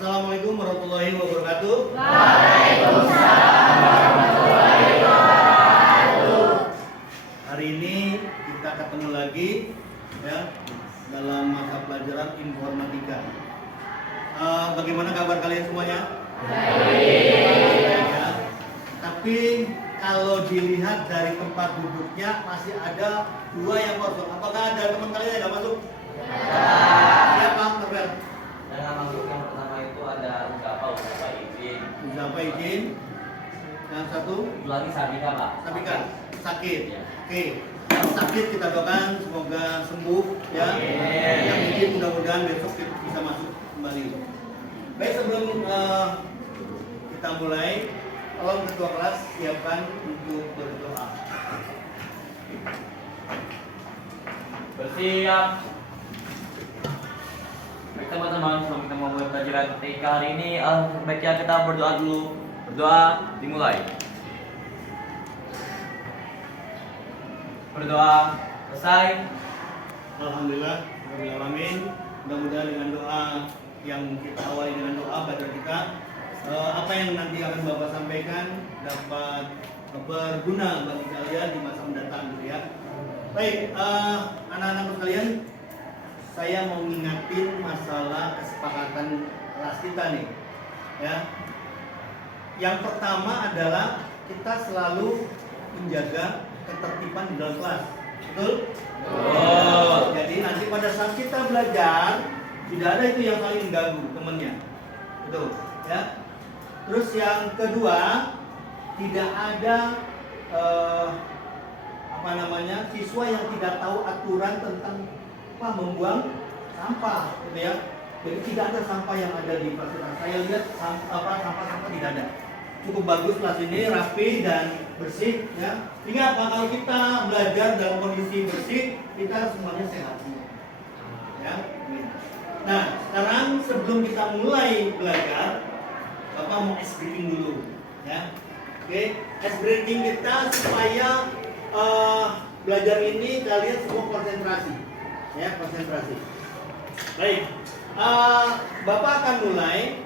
Assalamualaikum warahmatullahi wabarakatuh. Waalaikumsalam warahmatullahi wabarakatuh. Hari ini kita ketemu lagi ya dalam mata pelajaran informatika. Bagaimana kabar kalian semuanya? Baik. Ya. Tapi kalau dilihat dari tempat duduknya masih ada 2 yang kosong. Apakah ada teman kalian yang nggak masuk? Siapa? Novel? Yang masuk yang pertama itu ada Uzapa izin. Uzapa izin. Yang satu? Lagi Sabika, Pak. Sabika sakit. Ya. Oke. Yang sakit kita doakan semoga sembuh ya. Amin. Yang izin mudah-mudahan besok bisa masuk kembali. Baik, sebelum kita mulai, tolong ketua kelas siapkan untuk berdoa. Bersiap. Baik teman-teman, sebelum kita memulai pelajaran TK hari ini, sebaiknya kita berdoa dulu. Berdoa dimulai. Berdoa selesai. Alhamdulillah, rabbil alamin. Mudah-mudahan dengan doa yang kita awali dengan doa pada kita, apa yang nanti akan Bapak sampaikan dapat berguna bagi kalian di masa mendatang, gitu ya. Baik, anak-anak sekalian, saya mau ngingatin masalah kesepakatan kelas kita nih, ya. Yang pertama adalah kita selalu menjaga ketertiban di dalam kelas, betul? Betul. Jadi nanti pada saat kita belajar tidak ada itu yang saling mengganggu temennya, betul? Ya. Terus yang kedua, tidak ada siswa yang tidak tahu aturan tentang membuang sampah, gitu ya. Jadi tidak ada sampah yang ada di fasilitas. Saya lihat sampah-sampah tidak ada. Cukup bagus kelas ini, rapi dan bersih, ya. Ingat, kalau kita belajar dalam kondisi bersih, kita semuanya sehat semua. Ya. Nah, sekarang sebelum kita mulai belajar, Bapak mau ice breaking dulu, ya. Oke, ice breaking kita supaya belajar ini kalian semua konsentrasi, ya, konsentrasi. Baik, Bapak akan mulai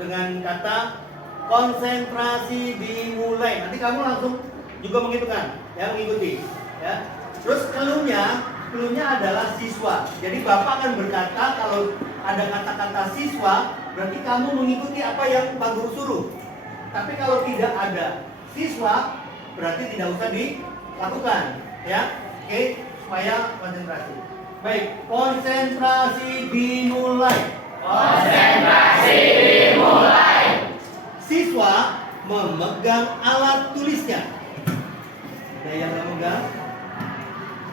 dengan kata konsentrasi dimulai. Nanti kamu langsung juga menghitungkan, ya, mengikuti, ya. Terus cluenya adalah siswa. Jadi Bapak akan berkata kalau ada kata-kata siswa, berarti kamu mengikuti apa yang Pak Guru suruh. Tapi kalau tidak ada siswa, berarti tidak usah dilakukan, ya. Oke, supaya konsentrasi. Baik, konsentrasi dimulai. Konsentrasi dimulai. Siswa memegang alat tulisnya. Ada yang memegang?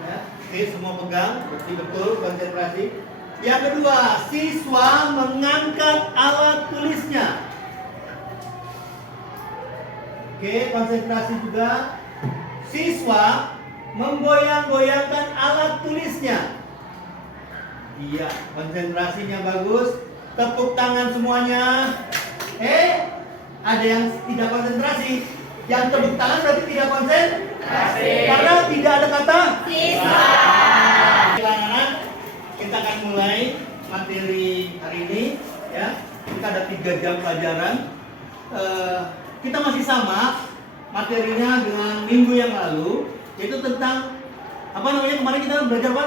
Ya. Oke, semua pegang, betul konsentrasi. Yang kedua, siswa mengangkat alat tulisnya. Oke, konsentrasi juga. Siswa menggoyang-goyangkan alat tulisnya. Iya, konsentrasinya bagus. Tepuk tangan semuanya. Ada yang tidak konsentrasi. Yang tepuk tangan berarti tidak konsentrasi. Karena tidak ada kata Siswa. Silakan, kita akan mulai materi hari ini, ya. Kita ada 3 jam pelajaran. Kita masih sama materinya dengan minggu yang lalu, yaitu tentang apa namanya, kemarin kita belajar apa?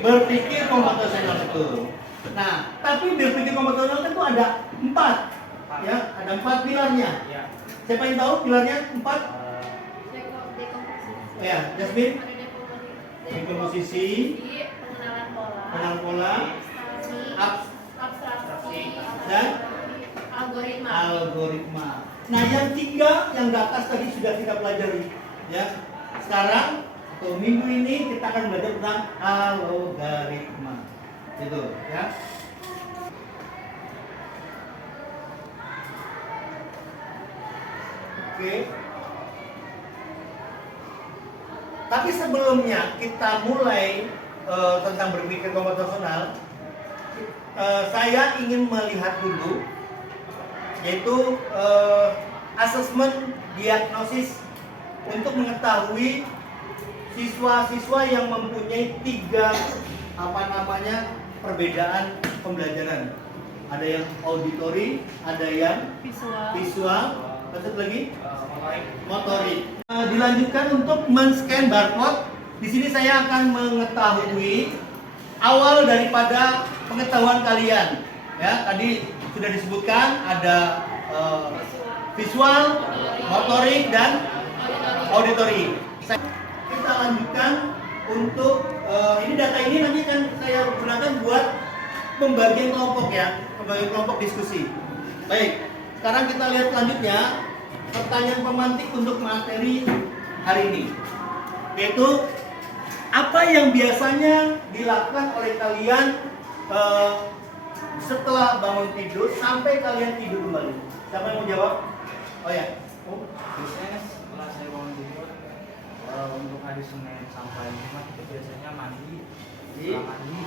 Berpikir komputasional, betul. Nah, tapi berpikir komputasional itu ada 4, ya, ada 4 pilarnya. Siapa yang tahu pilarnya 4? Ya, Jasmine. Dekomposisi, pengenalan pola, Abstraksi dan algoritma. Nah, yang 3 yang di atas tadi sudah kita pelajari, ya. Sekarang atau minggu ini kita akan belajar tentang algoritma, gitu, ya. Oke. Tapi sebelumnya kita mulai tentang berpikir komputasional, saya ingin melihat dulu, yaitu asesmen diagnosis untuk mengetahui siswa-siswa yang mempunyai 3 perbedaan pembelajaran. ada yang auditory, ada yang visual, terus lagi motorik. Dilanjutkan untuk men-scan barcode. Di sini saya akan mengetahui awal daripada pengetahuan kalian. Ya, tadi sudah disebutkan ada visual, motorik dan auditory. Kita lanjutkan untuk ini data ini nanti kan saya gunakan buat pembagian kelompok ya, pembagian kelompok diskusi. Baik, sekarang kita lihat selanjutnya pertanyaan pemantik untuk materi hari ini, yaitu apa yang biasanya dilakukan oleh kalian setelah bangun tidur sampai kalian tidur kembali? Siapa yang mau jawab? Oh ya. Biasanya setelah saya bangun tidur untuk hari Senin sampai Jumat itu biasanya mandi. Setelah mandi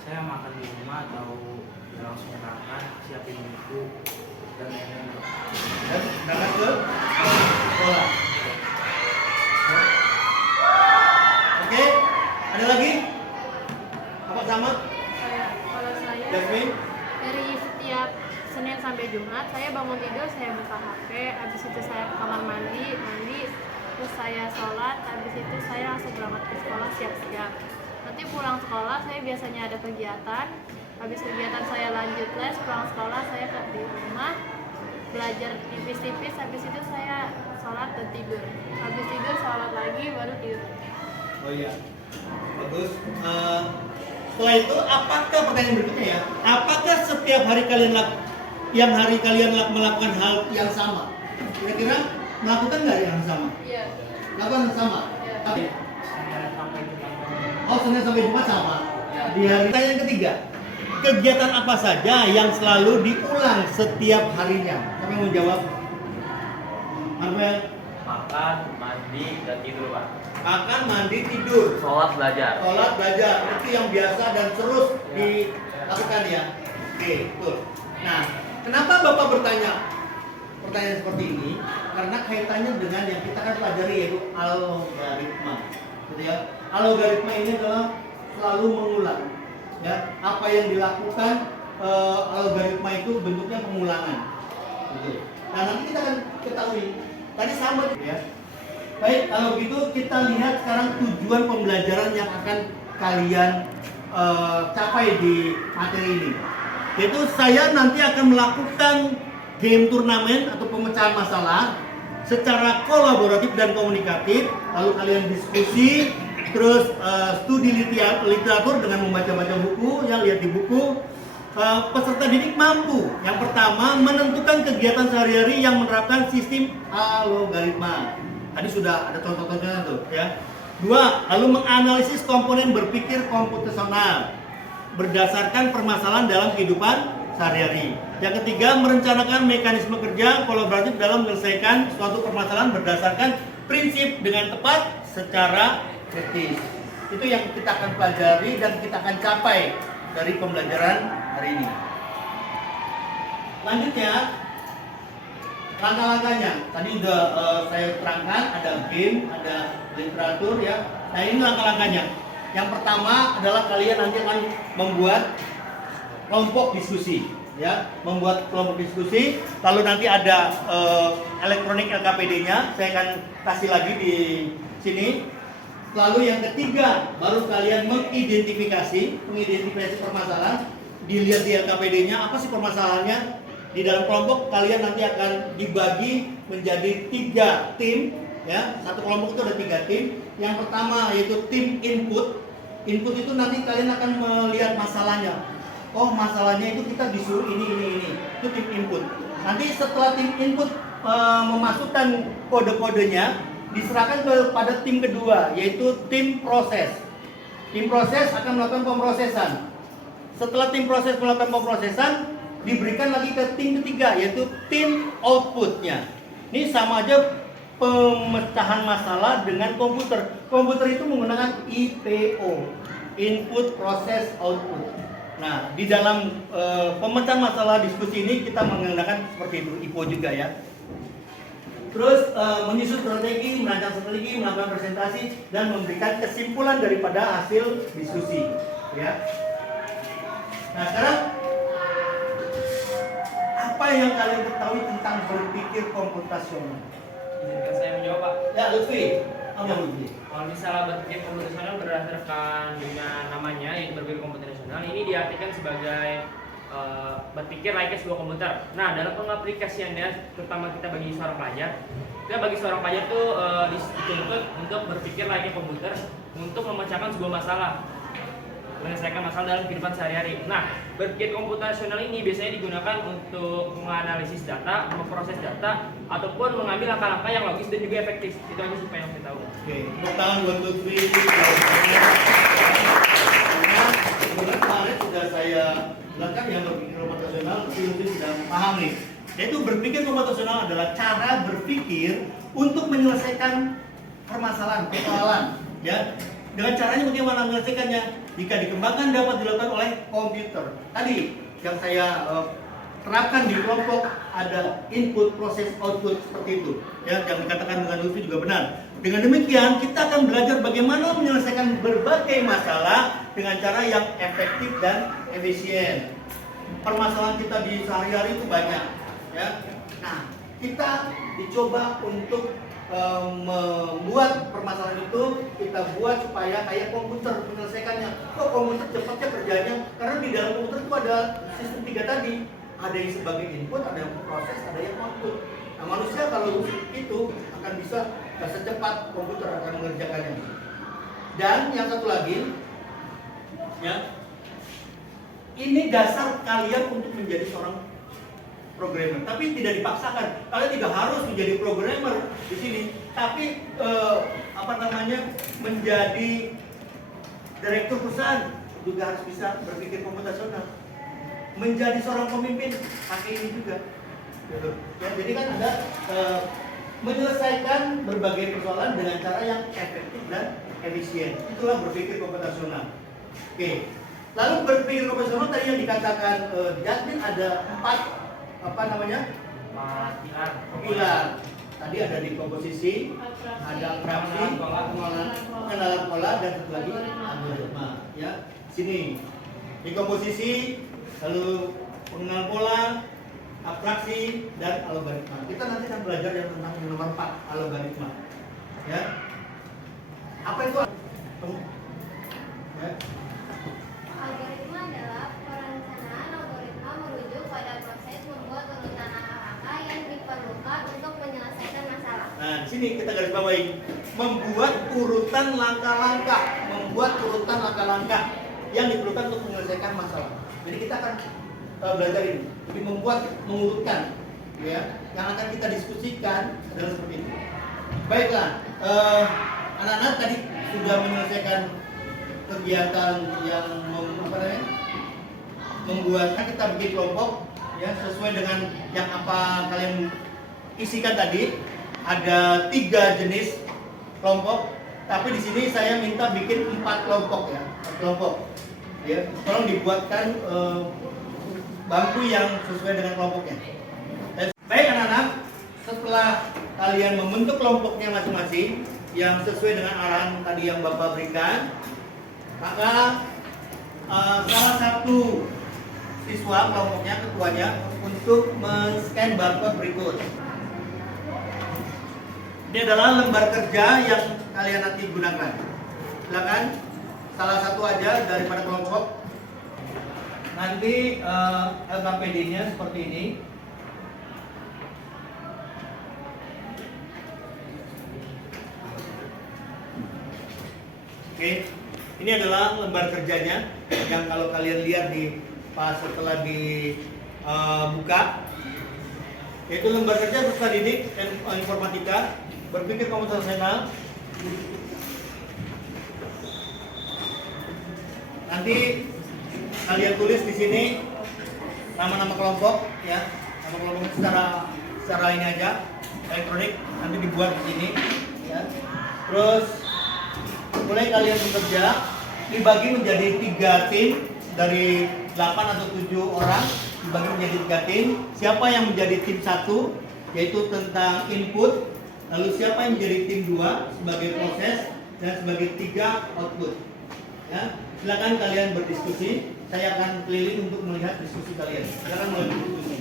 saya makan di rumah atau ya langsung berangkat, siapin buku dan lain-lain. Dan berangkat ke sekolah. Oke, ada lagi? Apa sama? Kalau saya Jasmine? dari setiap Senin sampai Jumat saya bangun tidur, saya buka HP, habis itu saya ke kamar mandi, terus saya sholat, habis itu saya langsung berangkat ke sekolah siap-siap. Nanti pulang sekolah saya biasanya ada kegiatan, habis kegiatan saya lanjut les, pulang sekolah saya di rumah belajar tipis-tipis, habis itu saya sholat dan tidur, habis tidur sholat lagi baru tidur. Oh iya, bagus. Setelah itu, apakah pertanyaan berikutnya ya? Apakah setiap hari kalian melakukan hal yang sama? Kira-kira melakukan nggak yang sama? Iya. Melakukan yang sama? Iya. Tapi, Senin sampai Jumat. oh Senin sampai Jumat sama. Di hari pertanyaan ketiga, kegiatan apa saja yang selalu diulang setiap harinya? Siapa yang mau jawab? Marvel? Makan, mandi, dan tidur, Pak. Makan, mandi, tidur. Sholat, belajar. Sholat, belajar, itu yang biasa dan terus dilakukan ya. Oke, betul. Nah, kenapa Bapak bertanya pertanyaan seperti ini? Karena kaitannya dengan yang kita kan pelajari yaitu algoritma, gitu ya. Algoritma ini adalah selalu mengulang, ya. Apa yang dilakukan algoritma itu bentuknya pengulangan, gitu. Nah, nanti kita akan ketahui. Tadi sama, ya. Baik, kalau gitu kita lihat sekarang tujuan pembelajaran yang akan kalian capai di materi ini. Yaitu saya nanti akan melakukan game turnamen atau pemecahan masalah secara kolaboratif dan komunikatif. Lalu kalian diskusi, terus studi literatur dengan membaca-baca buku, yang lihat di buku. Peserta didik mampu yang pertama menentukan kegiatan sehari-hari yang menerapkan sistem algoritma. Tadi sudah ada contoh-contohnya tuh ya. 2. Lalu menganalisis komponen berpikir komputasional berdasarkan permasalahan dalam kehidupan sehari-hari. Yang ketiga, merencanakan mekanisme kerja kolaboratif dalam menyelesaikan suatu permasalahan berdasarkan prinsip dengan tepat secara kritis. Itu yang kita akan pelajari dan kita akan capai dari pembelajaran hari ini. Lanjutnya, langkah-langkahnya tadi sudah saya terangkan, ada game, ada literatur ya. Nah, ini langkah-langkahnya. Yang pertama adalah kalian nanti akan membuat kelompok diskusi ya, membuat kelompok diskusi. Lalu nanti ada elektronik LKPD-nya, saya akan kasih lagi di sini. Lalu yang ketiga, baru kalian mengidentifikasi permasalahan, dilihat di LKPD-nya apa sih permasalahannya. Di dalam kelompok kalian nanti akan dibagi menjadi 3 tim ya. Satu kelompok itu ada 3 tim. Yang pertama yaitu tim input. Input itu nanti kalian akan melihat masalahnya. Oh, masalahnya itu kita disuruh ini. Itu tim input. Nanti setelah tim input memasukkan kode-kodenya, diserahkan kepada tim kedua yaitu tim proses. Tim proses akan melakukan pemrosesan. Setelah tim proses melakukan pemrosesan, diberikan lagi ke tim ketiga yaitu tim outputnya. Ini sama aja pemecahan masalah dengan komputer. Komputer itu menggunakan IPO, input process output. Nah, di dalam pemecahan masalah diskusi ini kita menggunakan seperti itu, IPO juga ya. Terus menyusun strategi, merancang strategi, melakukan presentasi dan memberikan kesimpulan daripada hasil diskusi ya. Nah, sekarang Apa yang kalian ketahui tentang berpikir komputasional? Izinkan saya menjawab, Pak. Ya, Lutfi. Apa Lutfi? Kalau misalnya berpikir komputasional berdasarkan dengan namanya yaitu berpikir komputasional, ini diartikan sebagai berpikir layaknya sebuah komputer. Nah, dalam pengaplikasiannya, terutama kita bagi seorang pelajar tuh dituntut untuk berpikir layaknya komputer untuk memecahkan sebuah masalah, menyelesaikan masalah dalam kehidupan sehari-hari. Nah, berpikir komputasional ini biasanya digunakan untuk menganalisis data, memproses data, ataupun mengambil langkah-langkah yang logis dan juga efektif. Itu aja supaya yang kita tahu. Oke, tepuk tangan buat Lutfi. Sebenarnya kemarin sudah saya jelaskan yang berpikir komputasional, Lutfi sudah paham nih. Yaitu berpikir komputasional adalah cara berpikir untuk menyelesaikan persoalan, ya. Dengan caranya bagaimana menyelesaikannya? Jika dikembangkan dapat dilakukan oleh komputer. Tadi yang saya terapkan di kelompok ada input, proses, output seperti itu. Ya, yang dikatakan dengan Lutfi juga benar. Dengan demikian kita akan belajar bagaimana menyelesaikan berbagai masalah dengan cara yang efektif dan efisien. Permasalahan kita di sehari-hari itu banyak, ya. Nah, kita dicoba untuk membuat permasalahan itu kita buat supaya kayak komputer menyelesaikannya. Kok komputer cepatnya kerjanya? Karena di dalam komputer itu ada sistem 3 tadi. Ada yang sebagai input, ada yang proses, ada yang output. Nah, manusia kalau itu akan bisa secepat komputer akan mengerjakannya. Dan yang satu lagi, ya, ini dasar kalian untuk menjadi seorang programmer, tapi tidak dipaksakan. Kalian tidak harus menjadi programmer di sini, tapi menjadi direktur perusahaan juga harus bisa berpikir komputasional. Menjadi seorang pemimpin pakai ini juga. Gitu. Ya, jadi kan ada menyelesaikan berbagai persoalan dengan cara yang efektif dan efisien. Itulah berpikir komputasional. Oke. Lalu berpikir komputasional tadi yang dikatakan Jasmine ada 4 pilar. Tadi ada di komposisi, ada atraksi, pengenalan pola, dan satu lagi algoritma. Ya, sini di komposisi, lalu pengenalan pola, abstraksi, dan algoritma. Kita nanti akan belajar yang tentang nomor 4, algoritma. Ya, apa itu? Ya. Algoritma adalah perencanaan algoritma merujuk pada proses membuat urutan langkah-langkah yang diperlukan untuk menyelesaikan masalah. Nah, di sini kita garis bawahi membuat urutan langkah-langkah yang diperlukan untuk menyelesaikan masalah. Jadi kita akan belajar ini, jadi mengurutkan, ya, yang akan kita diskusikan adalah seperti itu. Baiklah, anak-anak tadi sudah menyelesaikan kegiatan yang membuat kita bikin kelompok, ya, sesuai dengan yang apa kalian isikan tadi. Ada 3 jenis kelompok, tapi di sini saya minta bikin 4 kelompok, ya, 4 kelompok. Ya, tolong dibuatkan bangku yang sesuai dengan kelompoknya. Baik anak-anak, setelah kalian membentuk kelompoknya masing-masing yang sesuai dengan arahan tadi yang Bapak berikan, maka salah satu siswa kelompoknya, ketuanya, untuk men-scan barcode berikut. Ini adalah lembar kerja yang kalian nanti gunakan. Silakan salah satu aja daripada kelompok. Nanti LKPD-nya seperti ini. Oke, ini adalah lembar kerjanya yang kalau kalian lihat di pas setelah dibuka, yaitu lembar kerja peserta didik dan informatika berpikir komputasional. Nanti kalian tulis di sini nama-nama kelompok, ya, nama kelompok secara ini aja, elektronik, nanti dibuat di sini, ya. Terus mulai kalian bekerja, dibagi menjadi 3 tim dari 8 atau 7 orang, dibagi menjadi 3 tim. Siapa yang menjadi tim 1 yaitu tentang input, lalu siapa yang menjadi tim 2 sebagai proses, dan sebagai 3 output. Ya, silakan kalian berdiskusi. Saya akan keliling untuk melihat diskusi kalian. Silakan mulai berdiskusi.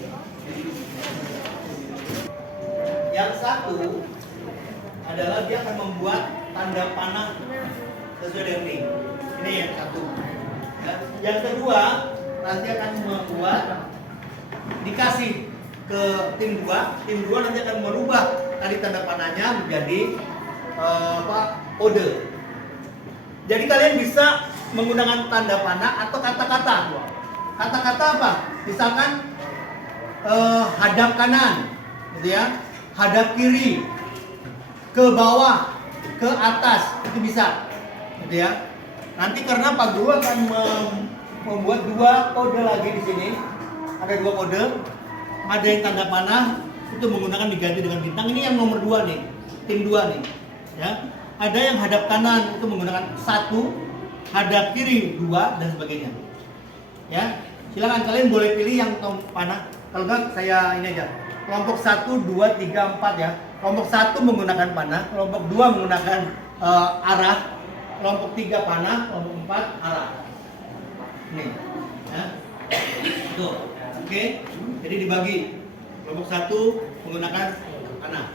Yang satu adalah dia akan membuat tanda panah sesuai dengan ini. Ini yang satu. Ya. Yang kedua nanti akan membuat dikasih ke tim 2. Tim 2 nanti akan merubah tadi tanda panahnya menjadi kode. Jadi kalian bisa menggunakan tanda panah atau kata-kata. Kata-kata apa? Misalkan hadap kanan, gitu ya, hadap kiri, ke bawah, ke atas, itu bisa, gitu ya. Nanti karena Pak Guru akan membuat 2 kode lagi di sini, ada 2 kode, ada yang tanda panah itu menggunakan diganti dengan bintang. Ini yang nomor 2 nih, tim 2 nih, ya. Ada yang hadap kanan itu menggunakan 1, hadap kiri 2 dan sebagainya. Ya, silakan kalian boleh pilih yang panah. Kalau enggak saya ini aja. Kelompok 1, 2, 3, 4 ya. Kelompok 1 menggunakan panah, kelompok 2 menggunakan arah, kelompok 3 panah, kelompok 4 arah. Nih, ya. Tuh. Oke. Jadi dibagi. Kelompok 1 menggunakan panah.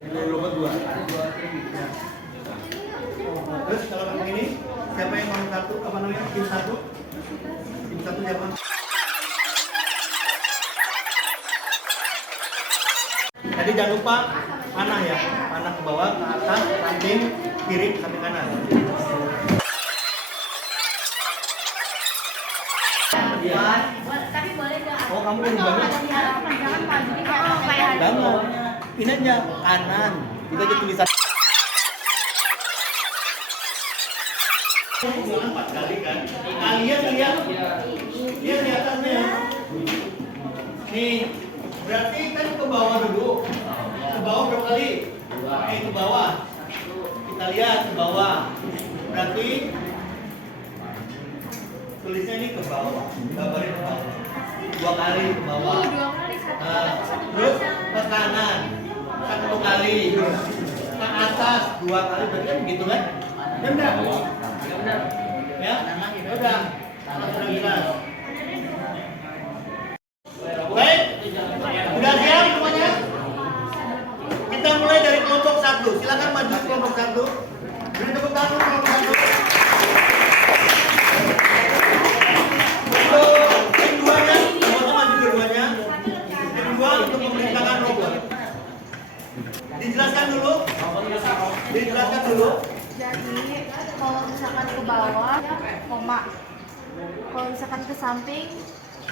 Kelompok 2. Terus kalau kamu ini siapa yang nomor 1? Apa namanya? Tim 1? Tim 1 siapa? Tadi jangan lupa panah ya, panah ke bawah, ke atas, samping, kiri, samping kanan. Iya. Tapi boleh nggak? Oh kamu yang banget. Banget. Ini aja kanan. Kita aja tulisan. Ulang 4 kali kan? Kalian lihat. Lihat di atasnya. Nih, berarti kan ke bawah dulu. Ke bawah berapa kali? Ke bawah. Kita lihat ke bawah. Berarti tulisnya ini ke bawah. Gambarnya ke bawah. 2 kali ke bawah. Terus ke kanan 1 kali. Ke atas 2 kali. Berarti kan begitu kan? Benar. Ya, udah. Sudah jelas. Baik, udah siap semuanya? Kita mulai dari kelompok 1. Silakan maju kelompok 1. Beri tepuk tangan untuk kelompok 1. Untuk tim 2-nya, semuanya maju keduanya. Tim 2 untuk memerintahkan robot. Dijelaskan dulu. Dijelaskan dulu. Jadi kalau misalkan ke bawah koma, kalau misalkan ke samping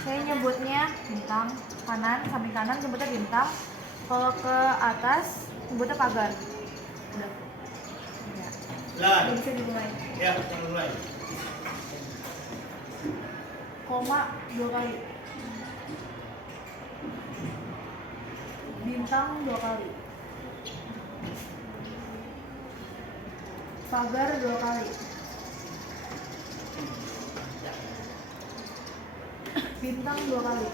saya nyebutnya bintang, kanan samping kanan nyebutnya bintang, kalau ke atas nyebutnya pagar. Udah. Ya. Lah, Udah bisa dimulai. ya, kita mulai. Koma 2 kali, bintang 2 kali, pagar 2 kali, bintang 2 kali.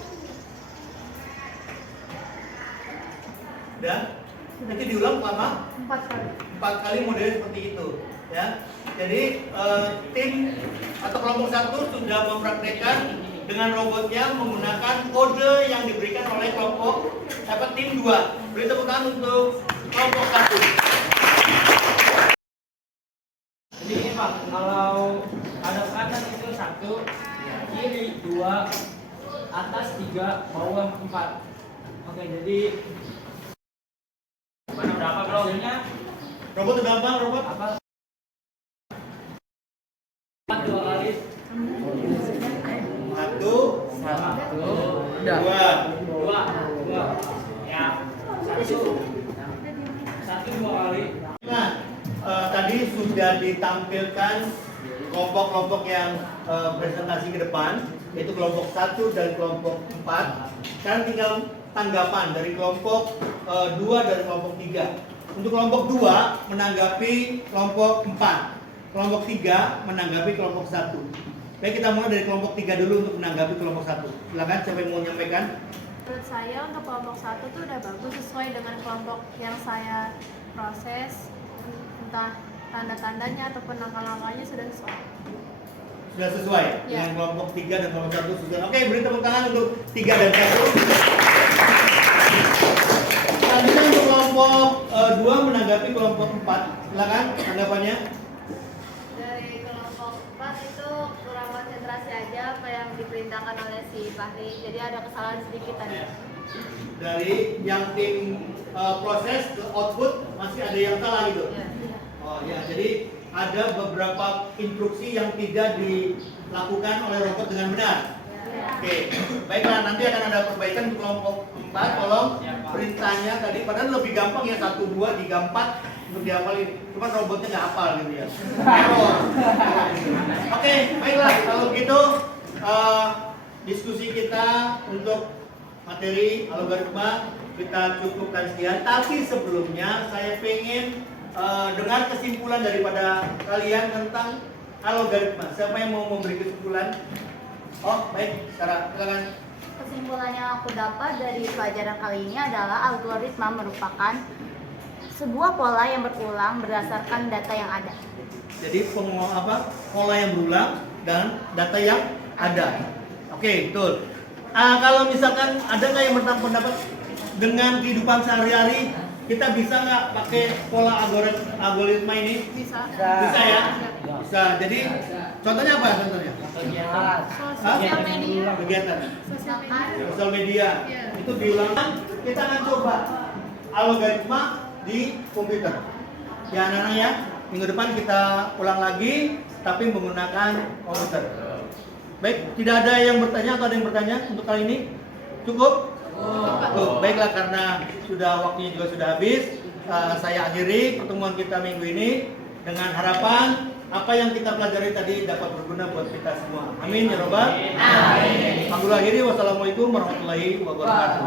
Udah? Nanti diulang selama 4 kali. 4 kali modelnya seperti itu, ya. Jadi tim atau kelompok 1 sudah mempraktekkan dengan robotnya menggunakan kode yang diberikan oleh kelompok tim 2. Beri tepuk tangan untuk kelompok 1. Jadi ini Pak, kalau hadap kanan itu 1, kiri 2, atas 3, bawah 4. Oke, jadi mana berapa blogernya? Robot udah gampang, robot. Apa? 4 2 kali. 1, 2. 2. Ya. 1 2 kali. Nah, tadi sudah ditampilkan kelompok-kelompok yang presentasi ke depan, yaitu kelompok 1 dan kelompok 4. Sekarang tinggal tanggapan dari kelompok 2 dan kelompok 3. Untuk kelompok 2 menanggapi kelompok 4. Kelompok 3 menanggapi kelompok 1. Baik, kita mulai dari kelompok 3 dulu untuk menanggapi kelompok 1. Silakan siapa yang mau menyampaikan? Menurut saya untuk kelompok 1 tuh udah bagus sesuai dengan kelompok yang saya proses, entah tanda-tandanya ataupun langkah-langkahnya sudah sesuai. Sudah sesuai Ya. dengan kelompok 3 dan kelompok 1 sudah. Oke, beri tepuk tangan untuk 3 dan 1. Selanjutnya untuk kelompok 2 menanggapi kelompok 4. Silakan tanggapannya. Dari kelompok 4 itu kurang konsentrasi aja apa yang diperintahkan oleh si Fahri. Jadi ada kesalahan sedikit tadi. Dari yang tim proses ke output masih ada yang salah gitu. Ya. Oh ya, jadi ada beberapa instruksi yang tidak dilakukan oleh robot dengan benar. Oke, baiklah, nanti akan ada perbaikan di kelompok 4. Tolong perintahnya tadi, padahal lebih gampang ya 1, 2, 3, 4 untuk dihafalin. Cuman robotnya nggak hafal gitu ya. Error. Oke, baiklah, kalau gitu diskusi kita untuk materi algoritma kita cukupkan sekian. Tapi sebelumnya saya pengen dengar kesimpulan daripada kalian tentang algoritma. Siapa yang mau memberi kesimpulan? Oh, baik, Sarah, silakan. Kesimpulan yang aku dapat dari pelajaran kali ini adalah algoritma merupakan sebuah pola yang berulang berdasarkan data yang ada. Jadi pola yang berulang dan data yang ada. Oke, betul. Kalau misalkan ada nggak yang berpendapat dengan kehidupan sehari-hari kita bisa nggak pakai pola algoritma ini? Bisa. Bisa ya? Bisa. Jadi contohnya apa? Contohnya? Sosial media. Kegiatan. Sosial media. Sosial media. Iya. Itu diulang. Kita akan coba algoritma di komputer. Ya anak-anak ya. Minggu depan kita ulang lagi, tapi menggunakan komputer. Baik, tidak ada yang bertanya atau ada yang bertanya untuk kali ini? Cukup? Cukup. Baiklah, karena waktunya juga sudah habis, saya akhiri pertemuan kita minggu ini dengan harapan apa yang kita pelajari tadi dapat berguna buat kita semua. Amin ya robbal. Amin. Wassalamualaikum warahmatullahi wabarakatuh.